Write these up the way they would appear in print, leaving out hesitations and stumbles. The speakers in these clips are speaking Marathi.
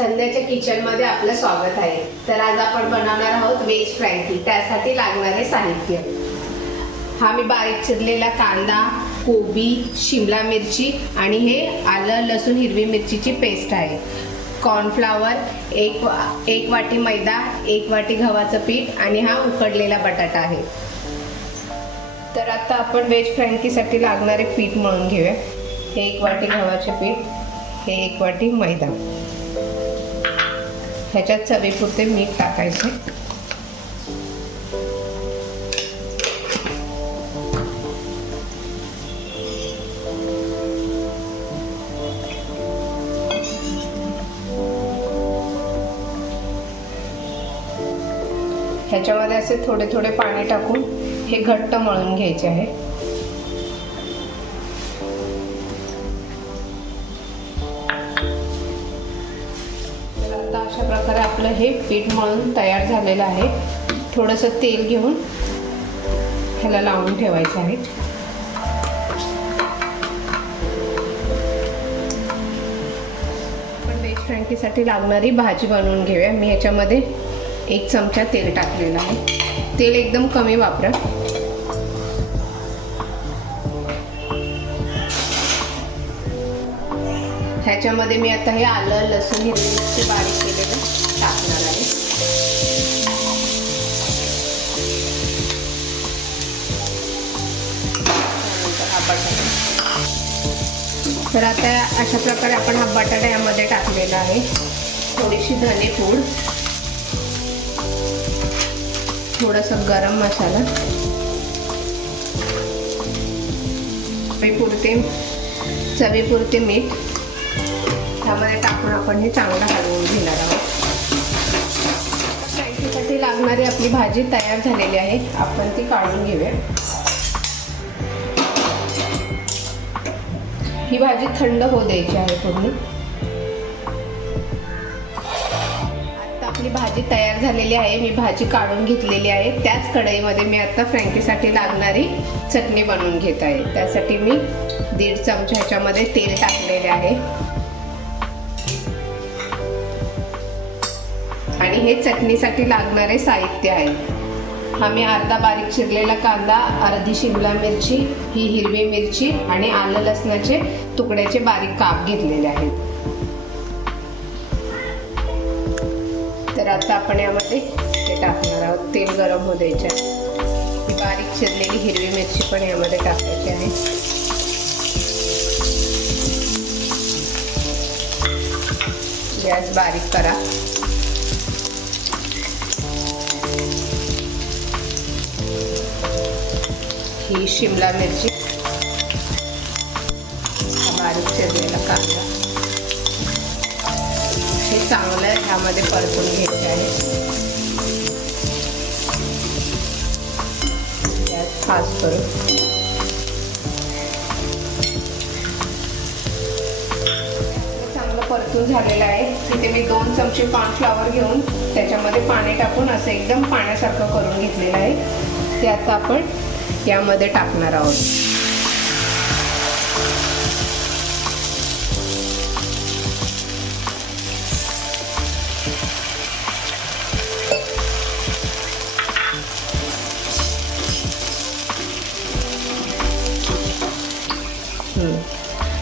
संध्याच्या किचन मध्ये आपलं स्वागत आहे। तर आज आपण बनवणार आहोत वेज फ्रँकी। त्यासाठी लागणारे साहित्य, हा मी बारीक चिरलेला कांदा, कोबी, शिमला मिरची आणि हे आलं लसूण हिरवी मिरचीची पेस्ट आहे। कॉर्नफ्लावर एक वाटी मैदा, 1 वाटी गव्हाचं पीठ आणि हा उकडलेला बटाटा आहे। तर आता आपण वेज फ्रँकीसाठी लागणारे पीठ मळून घेऊया। हे 1 वाटी गव्हाचे पीठ, हे 1 वाटी मैदा, ह्याच्यात चवीपुरते मीठ टाकायचे। ह्याच्यामध्ये असे थोडे थोडे पाणी टाकून हे घट्ट मळून घ्यायचे आहे। आता अशा प्रकारे आपलं हे पीठ मळून तयार झालेलं आहे। थोडंसं तेल घेऊन ह्याला लावून ठेवायचं आहे। आपण वेज फ्रँकीसाठी लागणारी भाजी बनवून घेऊया। मी ह्याच्यामध्ये 1 चमचा तेल टाकलेलं आहे। तेल एकदम कमी वापरा। ह्याच्यामध्ये मी आता हे आलं लसूण हिरवी मिरची बारीक केलेलं टाकणार आहे। तर आता अशा प्रकारे आपण हा बटाटा यामध्ये टाकलेला आहे। थोडीशी धनेपूड, थोडासा गरम मसाला, चवीपुरते मीठ ह्यामध्ये टाकून आपण हे चांगलं हलवून घेणार आहोत। फ्रँकीसाठी लागणारी आपली भाजी तयार झालेली आहे। आपण ती काढून घेऊया। ही भाजी थंड होऊ द्यायची आहे पूर्ण। आपली भाजी तयार झालेली आहे। मी भाजी काढून घेतलेली आहे। त्याच कढईमध्ये मी आता फ्रँकीसाठी लागणारी चटणी बनवून घेत आहे। त्यासाठी मी 1.5 चमचा ह्याच्यामध्ये तेल टाकलेले आहे आणि हे चटणीसाठी लागणारे साहित्य आहे। हा मी अर्धा बारीक चिरलेला कांदा, अर्धी शिमला मिरची, ही हिरवी मिरची आणि आलं लसणाचे तुकड्याचे बारीक काप घेतलेले आहेत। तर आता आपण यामध्ये हे टाकणार आहोत। तेल गरम होऊ द्यायचे। ही बारीक चिरलेली हिरवी मिरची पण यामध्ये टाकायची आहे। गॅस बारीक करा। ही शिमला मिरची, बारीक चिरलेला कांदा हे चांगलं ह्यामध्ये परतून घ्यायचे आहे। गॅस फास्ट करू। चांगलं परतून झालेलं आहे। तिथे मी 2 चमचे कॉर्नफ्लॉवर घेऊन त्याच्यामध्ये पाणी टाकून असं एकदम पाण्यासारखं करून घेतलेलं आहे। ते आता आपण यामध्ये टाकणार आहोत।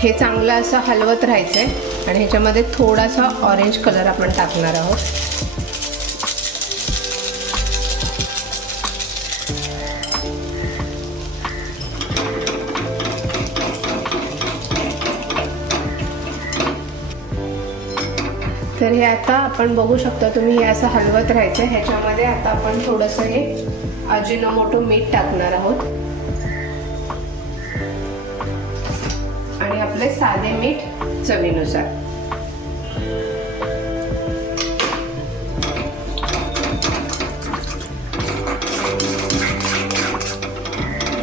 हे चांगलं असं हलवत राहायचंय आणि ह्याच्यामध्ये थोडासा ऑरेंज कलर आपण टाकणार आहोत। तर हे आता आपण बघू शकता तुम्ही, हे असं हलवत राहायचंय। ह्याच्यामध्ये आता आपण थोडंसं हे अजिनोमोटो मीठ टाकणार आहोत आणि आपले साधे मीठ चवीनुसार।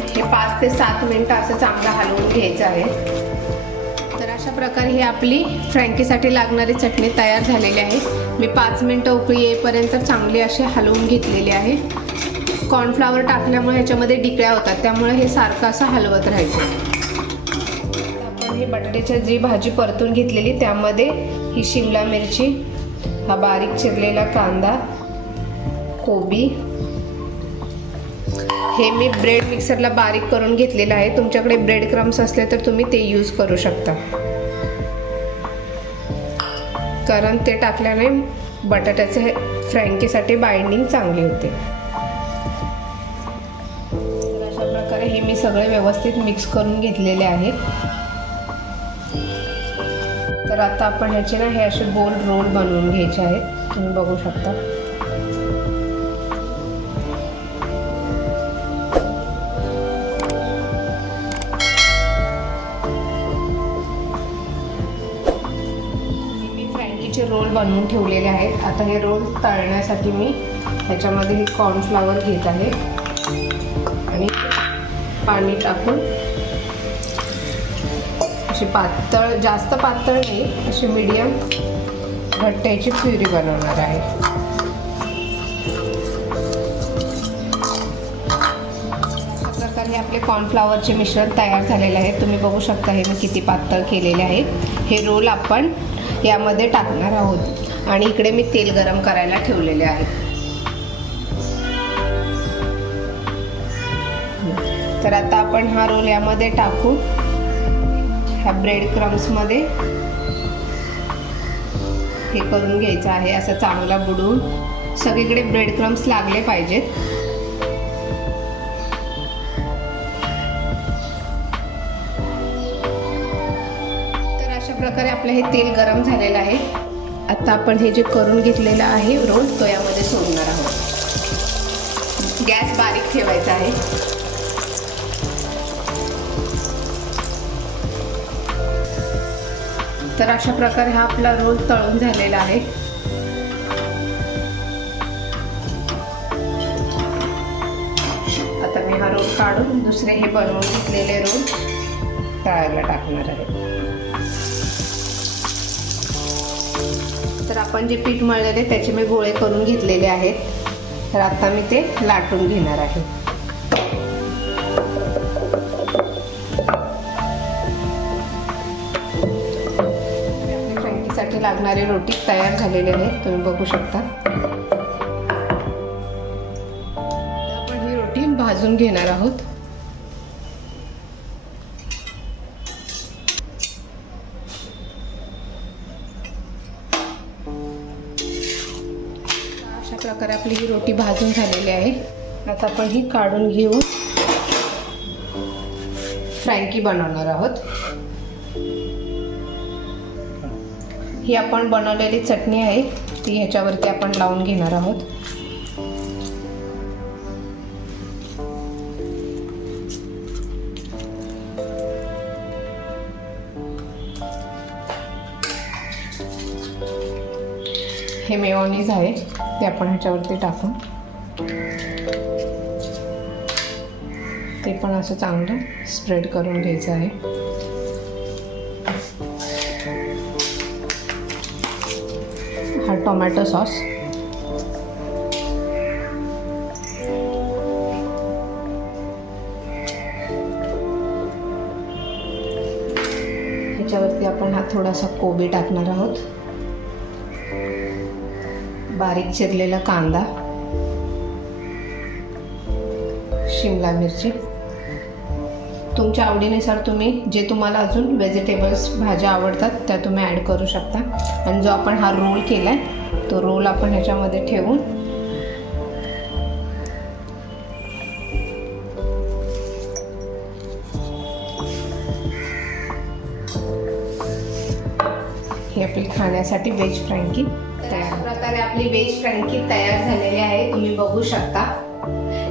हे 5 ते 7 मिनिटं असं चांगलं हलवून घ्यायचं आहे। तर अशा प्रकारे ही आपली फ्रँकीसाठी लागणारी चटणी तयार झालेली आहे। मी 5 मिनिटं उकळी येईपर्यंत चांगली अशी हलवून घेतलेली आहे। कॉर्नफ्लॉवर टाकल्यामुळे ह्याच्यामध्ये डिकळ्या होतात, त्यामुळे हे सारखं असं हलवत राहायचं। आपण ही बटाट्याची जी भाजी परतून घेतलेली त्यामध्ये ही शिमला मिरची, हा बारीक चिरलेला कांदा, कोबी, हे मी ब्रेड मिक्सरला बारीक करून घेतलेलं आहे. तुमच्याकडे ब्रेड क्रम्स असले तर तुम्ही ते यूज करू शकता, कारण ते टाकल्याने बटाट्याचे फ्रँकीसाठी बाइंडिंग चांगली होते. तर अशा प्रकारे हे मी सगळे व्यवस्थित मिक्स करून घेतलेले आहे. तर आता आपण ह्याचे ना हे असे गोल रोल बनवून घ्यायचे आहेत. तुम्ही बघू शकता. मी फ्रँकीचे रोल बनवून ठेवलेले आहेत. आता हे रोल तळण्यासाठी मी ह्याच्यामध्ये हे कॉर्नफ्लॉवर घेत आहे आणि पाणी टाकून अशी पातळ, जास्त पातळ नाही, अशी मीडियम घट्ट्याची प्युरी बनवणार आहे. अशा प्रकारे आपले कॉर्नफ्लॉवरचे मिश्रण तयार झालेले आहे. तुम्ही बघू शकता हे मी किती पातळ केलेले आहे. हे रोल आपण यामध्ये टाकणार आहोत आणि इकडे मी तेल गरम करायला ठेवलेले आहे. तर आता आपण हा रोल यामध्ये टाकू. ह्या ब्रेड क्रम्स मध्ये हे करून घ्यायचं आहे. असं चांगला बुडवून सगळीकडे ब्रेड क्रम्स लागले पाहिजेत. तर अशा प्रकारे आपलं हे तेल गरम झालेलं आहे. आता आपण हे जे करून घेतलेलं आहे रोल तो यामध्ये सोडणार आहोत. गॅस बारीक ठेवायचा आहे. तर अशा प्रकारे हा आपला रोल तळून झालेला आहे. आता मी हा रोल काढून दुसरे हे बनवून घेतलेले रोल तळायला टाकणार आहे. तर आपण जे पीठ मळलेले त्याचे मी गोळे करून घेतलेले आहेत. तर आता मी ते लाटून घेणार आहे. साठी लागणारे रोटी तयार झालेले आहेत. तुम्ही बघू शकता. आपण ही रोटी भाजून घेणार आहोत. अशा प्रकारे आपली ही रोटी भाजून झालेली आहे. आता आपण ही काढून घेऊन फ्रँकी बनवणार आहोत. ही आपण बनवलेली चटणी आहे ती ह्याच्यावरती आपण लावून घेणार आहोत. हे मेयोनीज आहे ते आपण ह्याच्यावरती टाकून ते पण असं चांगलं स्प्रेड करून घ्यायचं आहे. हा टोमॅटो सॉस, ह्याच्यावरती आपण हा थोडासा कोबी टाकणार आहोत. बारीक चिरलेला कांदा, शिमला मिरची, तुमच्या आवडीनुसार तुम्ही जे तुम्हाला अजून व्हेजिटेबल्स भाज्या आवडतात त्या तुम्ही ॲड करू शकता. आणि जो आपण हा रोल केलाय तो रोल आपण ह्याच्यामध्ये ठेवून ही आपली खाण्यासाठी व्हेज फ्रँकी तयार. प्रकारे आपली व्हेज फ्रँकी तयार झालेली आहे. तुम्ही बघू शकता.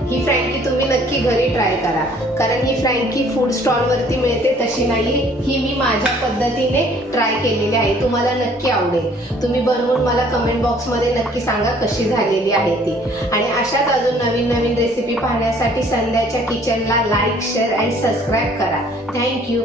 ही फ्रँकी तुम्ही नक्की घरी ट्राय करा, कारण ही फ्रँकी फूड स्टॉल वरती मिळते तशी नाही. ही मी माझ्या पद्धतीने ट्राय केलेली आहे. तुम्हाला नक्की आवडेल. तुम्ही बनवून मला कमेंट बॉक्स मध्ये नक्की सांगा कशी झालेली आहे ती. आणि अशाच अजून नवीन नवीन रेसिपी पाहण्यासाठी संध्याच्या किचनला लाईक, शेअर आणि सबस्क्राईब करा. थँक्यू.